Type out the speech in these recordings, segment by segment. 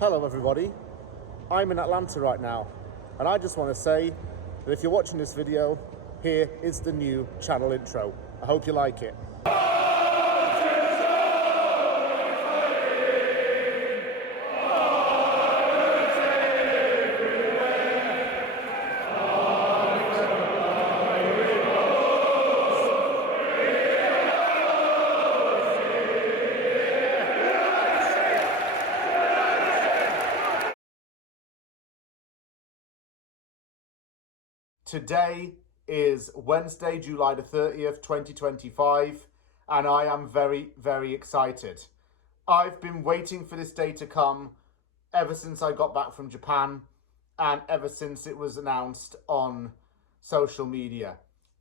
Hello everybody, I'm in Atlanta right now, and I just want to say that if you're watching this video, here is the new channel intro. I hope you like it. Today is Wednesday, July the 30th, 2025, and I am very, very excited. I've been waiting for this day to come ever since I got back from Japan and ever since it was announced on social media.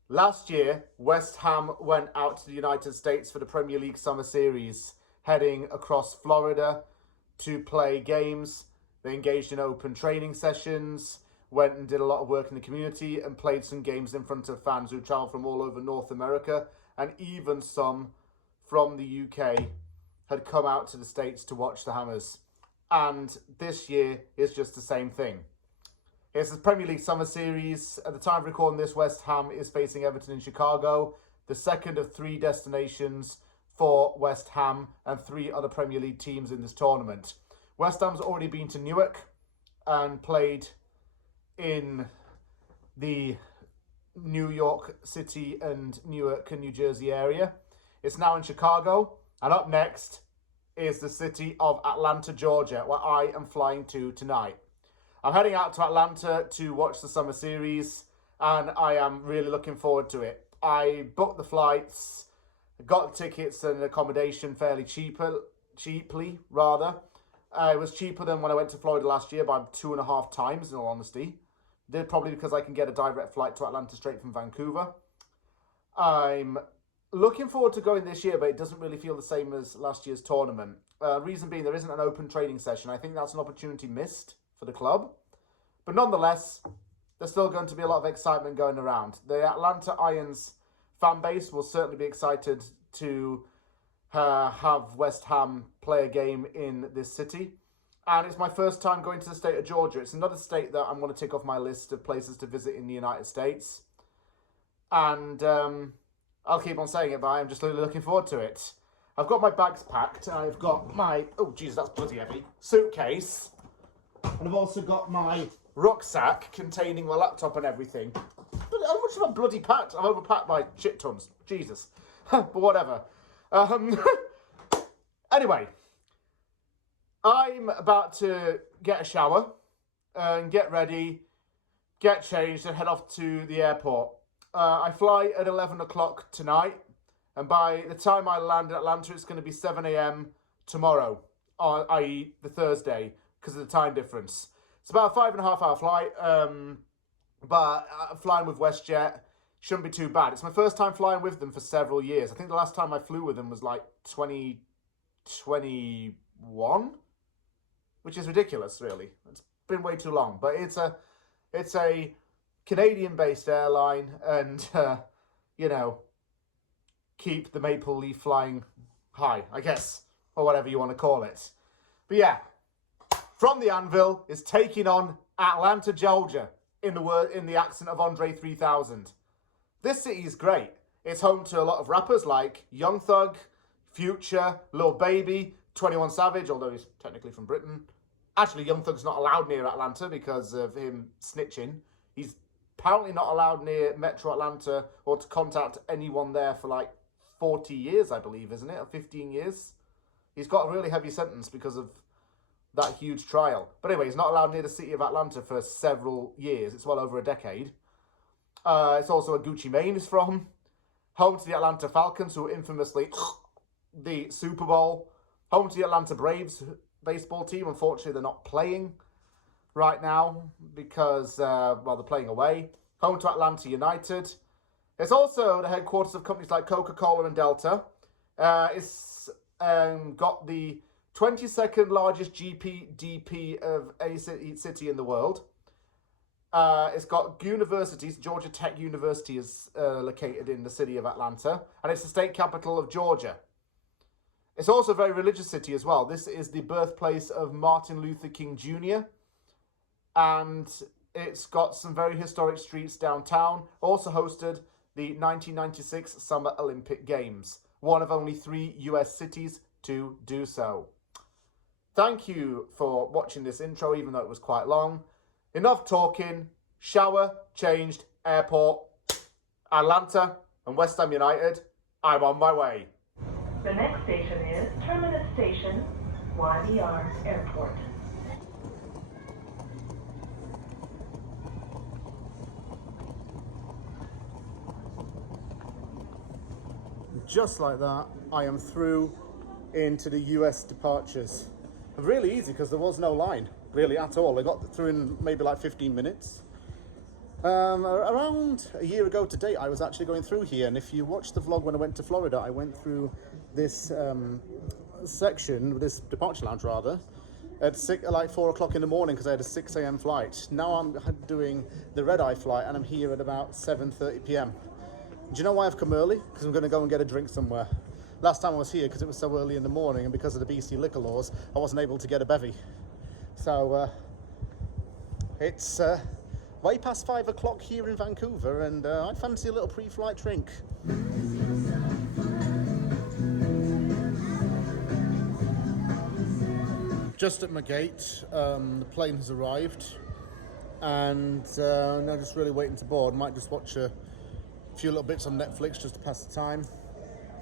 Last year, West Ham went out to the United States for the Premier League Summer Series, heading across Florida to play games. They engaged in open training sessions, went and did a lot of work in the community and played some games in front of fans who travelled from all over North America, and even some from the UK had come out to the States to watch the Hammers. And this year is just the same thing. It's the Premier League Summer Series. At the time of recording this, West Ham is facing Everton in Chicago, the second of three destinations for West Ham and three other Premier League teams in this tournament. West Ham's already been to Newark and played in the New York City and Newark and New Jersey area. It's now in Chicago, and up next is the city of Atlanta, Georgia, where I am flying to tonight. I'm heading out to Atlanta to watch the Summer Series, and I am really looking forward to it. I booked the flights, got the tickets and accommodation fairly cheaply. It was cheaper than when I went to Florida last year by 2.5 times, in all honesty. Probably because I can get a direct flight to Atlanta straight from Vancouver. I'm looking forward to going this year, but it doesn't really feel the same as last year's tournament. Reason being, there isn't an open training session. I think that's an opportunity missed for the club. But nonetheless, there's still going to be a lot of excitement going around. The Atlanta Irons fan base will certainly be excited to have West Ham play a game in this city. And it's my first time going to the state of Georgia. It's another state that I'm going to tick off my list of places to visit in the United States. And I'll keep on saying it, but I'm just really looking forward to it. I've got my bags packed. I've got my, oh Jesus, that's bloody heavy, suitcase. And I've also got my rucksack containing my laptop and everything. But how much have I bloody packed? I'm overpacked by shit tons. Jesus. But whatever. Anyway. I'm about to get a shower and get ready, get changed and head off to the airport. I fly at 11 o'clock tonight, and by the time I land in Atlanta, it's going to be 7 a.m. tomorrow, i.e. the Thursday, because of the time difference. It's about a 5.5 hour flight, but flying with WestJet shouldn't be too bad. It's my first time flying with them for several years. I think the last time I flew with them was like 2021. Which is ridiculous, really. It's been way too long. But it's a Canadian-based airline, and, keep the maple leaf flying high, I guess, or whatever you want to call it. But yeah, From the Anvil is taking on Atlanta, Georgia, in the accent of Andre 3000. This city is great. It's home to a lot of rappers like Young Thug, Future, Lil Baby, 21 Savage, although he's technically from Britain. Actually, Young Thug's not allowed near Atlanta because of him snitching. He's apparently not allowed near Metro Atlanta or to contact anyone there for like 40 years, I believe, isn't it? Or 15 years? He's got a really heavy sentence because of that huge trial. But anyway, he's not allowed near the city of Atlanta for several years. It's well over a decade. It's also where Gucci Mane is from. Home to the Atlanta Falcons, who are infamously the Super Bowl. Home to the Atlanta Braves baseball team. Unfortunately, they're not playing right now because, they're playing away. Home to Atlanta United. It's also the headquarters of companies like Coca-Cola and Delta. It's got the 22nd largest GDP of any city in the world. It's got universities. Georgia Tech University is located in the city of Atlanta. And it's the state capital of Georgia. It's also a very religious city as well. This is the birthplace of Martin Luther King Jr. And it's got some very historic streets downtown. Also hosted the 1996 Summer Olympic Games, one of only 3 US cities to do so. Thank you for watching this intro, even though it was quite long. Enough talking. Shower, changed, airport, Atlanta and West Ham United. I'm on my way. The next station is Terminus Station, YBR Airport. Just like that, I am through into the US departures. Really easy because there was no line, really, at all. I got through in maybe like 15 minutes. Around a year ago to date, I was actually going through here, and if you watch the vlog when I went to Florida, I went through this section, this departure lounge rather, at like 4 o'clock in the morning because I had a 6 a.m. flight. Now I'm doing the red-eye flight, and I'm here at about 7:30 p.m. Do you know why I've come early? Because I'm going to go and get a drink somewhere. Last time I was here, because it was so early in the morning and because of the BC liquor laws, I wasn't able to get a bevy. So it's way past 5 o'clock here in Vancouver, and I fancy a little pre-flight drink. Just at my gate, the plane has arrived, and now just really waiting to board. Might just watch a few little bits on Netflix just to pass the time,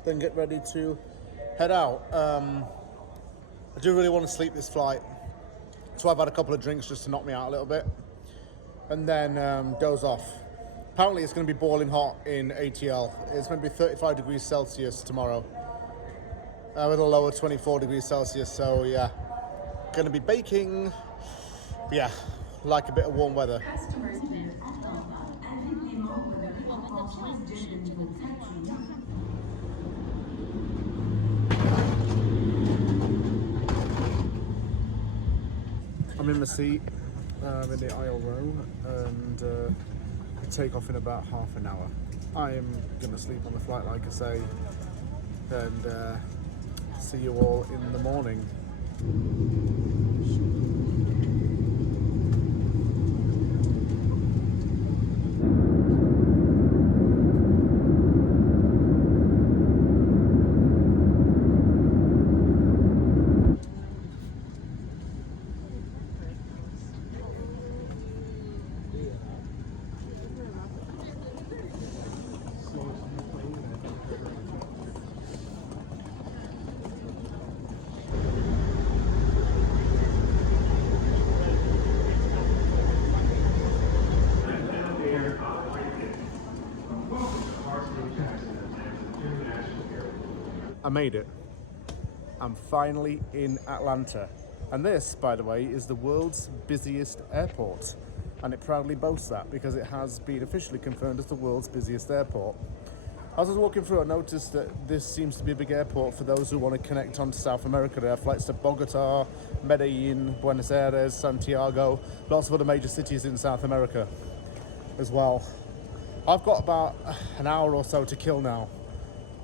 then get ready to head out. I do really want to sleep this flight, so I've had a couple of drinks just to knock me out a little bit, and then doze off. Apparently it's going to be boiling hot in ATL. It's going to be 35 degrees Celsius tomorrow, with a low of 24 degrees Celsius, so yeah, going to be baking. Yeah, like a bit of warm weather. I'm in the seat, in the aisle row, and I take off in about half an hour. I am going to sleep on the flight, like I say, and see you all in the morning. I made it. I'm finally in Atlanta. And this, by the way, is the world's busiest airport. And it proudly boasts that because it has been officially confirmed as the world's busiest airport. As I was walking through, I noticed that this seems to be a big airport for those who want to connect on to South America. There are flights to Bogota, Medellin, Buenos Aires, Santiago, lots of other major cities in South America as well. I've got about an hour or so to kill now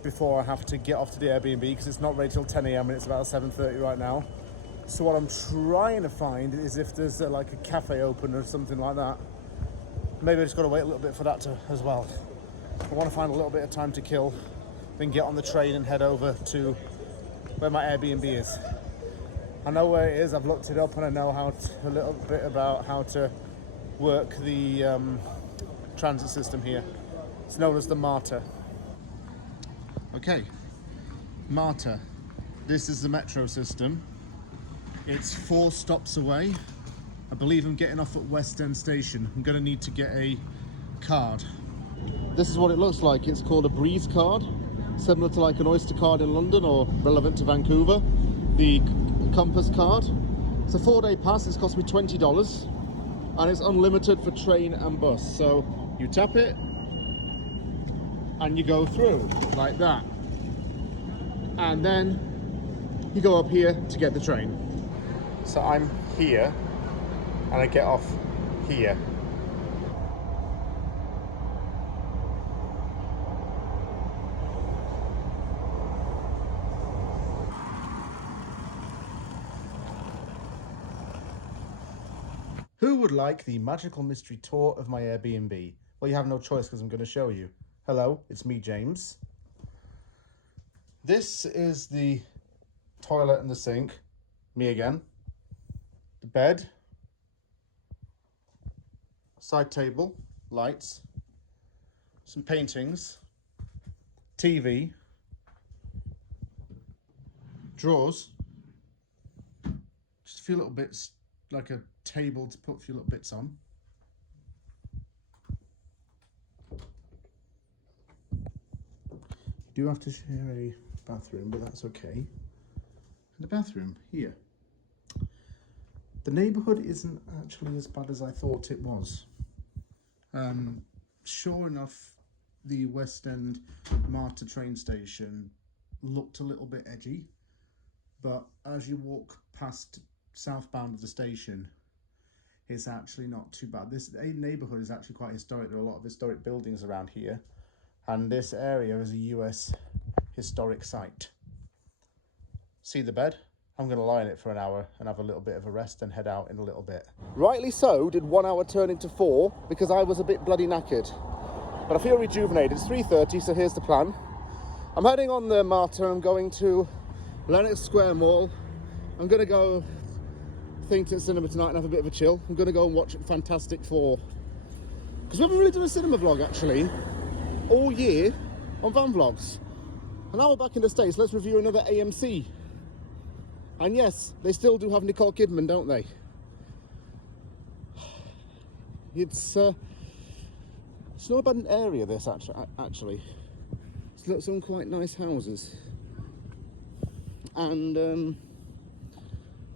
before I have to get off to the Airbnb because it's not ready till 10 a.m. and it's about 7:30 right now. So what I'm trying to find is if there's like a cafe open or something like that. Maybe I just got to wait a little bit for that as well. I want to find a little bit of time to kill, then get on the train and head over to where my Airbnb is. I know where it is, I've looked it up, and I know a little bit about how to work the transit system here. It's known as the MARTA. Okay, MARTA. This is the metro system. It's 4 stops away. I believe I'm getting off at West End Station. I'm going to need to get a card. This is what it looks like. It's called a Breeze card, similar to like an Oyster card in London or relevant to Vancouver. The Compass card. It's a 4-day pass. It's cost me $20 and it's unlimited for train and bus. So you tap it and you go through like that. And then you go up here to get the train. So I'm here and I get off here. Who would like the magical mystery tour of my Airbnb? Well, you have no choice because I'm going to show you. Hello, it's me, James. This is the toilet and the sink. Me again. The bed. Side table. Lights. Some paintings. TV. Drawers. Just a few little bits, like a table to put a few little bits on. You do have to share a bathroom, but that's okay. And the bathroom here. The neighbourhood isn't actually as bad as I thought it was. Sure enough, the West End Marta train station looked a little bit edgy, but as you walk past southbound of the station, it's actually not too bad. This neighbourhood is actually quite historic. There are a lot of historic buildings around here, and this area is a US historic site. See the bed? I'm going to lie in it for an hour and have a little bit of a rest and head out in a little bit. Rightly so, did 1 hour turn into 4 because I was a bit bloody knackered. But I feel rejuvenated. It's 3:30, so here's the plan. I'm heading on the Marta. I'm going to Lenox Square Mall. I'm going to go Thinkton Cinema tonight and have a bit of a chill. I'm going to go and watch Fantastic Four. Because we haven't really done a cinema vlog, actually, all year on van vlogs. And now we're back in the States. Let's review another AMC. And yes, they still do have Nicole Kidman, don't they? It's not a bad area, this, actually. It's some quite nice houses. And,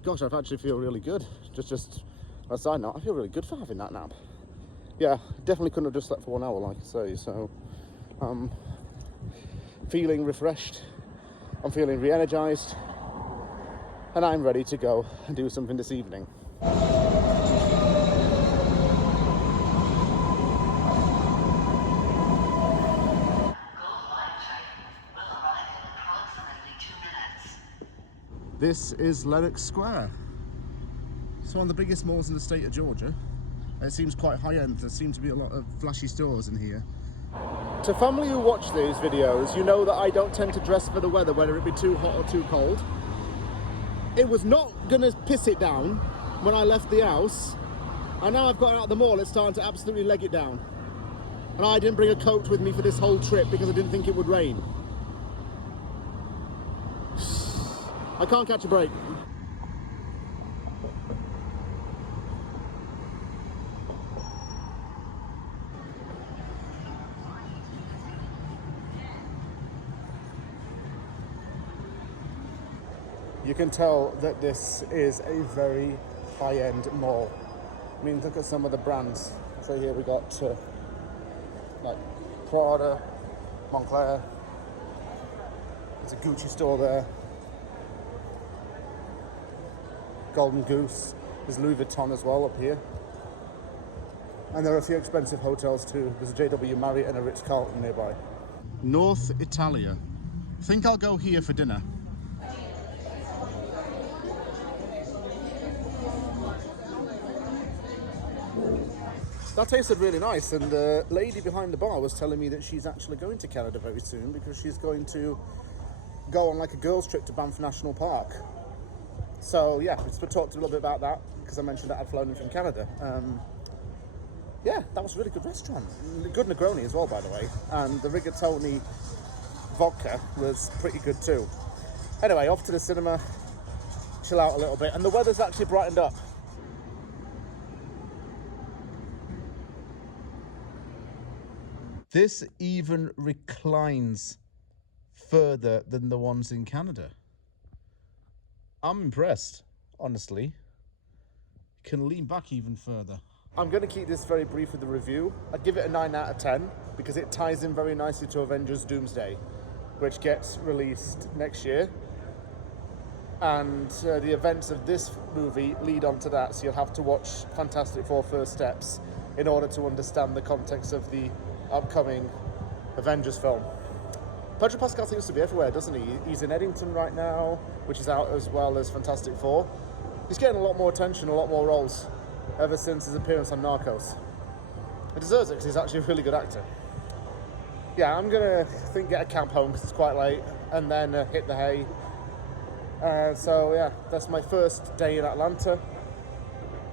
gosh, I actually feel really good. Just on a side note, I feel really good for having that nap. Yeah, definitely couldn't have just slept for 1 hour, like I say, so feeling refreshed, I'm feeling re-energized, and I'm ready to go and do something this evening. This is Lenox Square. It's one of the biggest malls in the state of Georgia. It seems quite high-end. There seem to be a lot of flashy stores in here. To family who watch these videos, you know that I don't tend to dress for the weather, whether it be too hot or too cold. It was not gonna piss it down when I left the house, and now I've got out of the mall, it's starting to absolutely leg it down. And I didn't bring a coat with me for this whole trip because I didn't think it would rain. I can't catch a break. You can tell that this is a very high-end mall. I mean, look at some of the brands. So here we got like Prada, Moncler. There's a Gucci store there. Golden Goose. There's Louis Vuitton as well up here. And there are a few expensive hotels too. There's a JW Marriott and a Ritz-Carlton nearby. North Italia. I think I'll go here for dinner. That tasted really nice, and the lady behind the bar was telling me that she's actually going to Canada very soon because she's going to go on like a girls' trip to Banff National Park. So yeah, we talked a little bit about that because I mentioned that I'd flown in from Canada. Yeah, that was a really good restaurant. Good Negroni as well, by the way. And the rigatoni vodka was pretty good too. Anyway, off to the cinema, chill out a little bit, and the weather's actually brightened up. This even reclines further than the ones in Canada. I'm impressed, honestly. You can lean back even further. I'm going to keep this very brief with the review. I'd give it a 9 out of 10 because it ties in very nicely to Avengers Doomsday, which gets released next year. And the events of this movie lead on to that, so you'll have to watch Fantastic Four First Steps in order to understand the context of the upcoming Avengers film. Pedro Pascal seems to be everywhere, doesn't he? He's in Eddington right now, which is out as well as Fantastic Four. He's getting a lot more attention, a lot more roles. ever since his appearance on Narcos. He deserves it because he's actually a really good actor. Yeah, I'm gonna get a cab home because it's quite late, and then hit the hay. So yeah, that's my first day in Atlanta.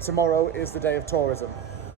Tomorrow is the day of tourism.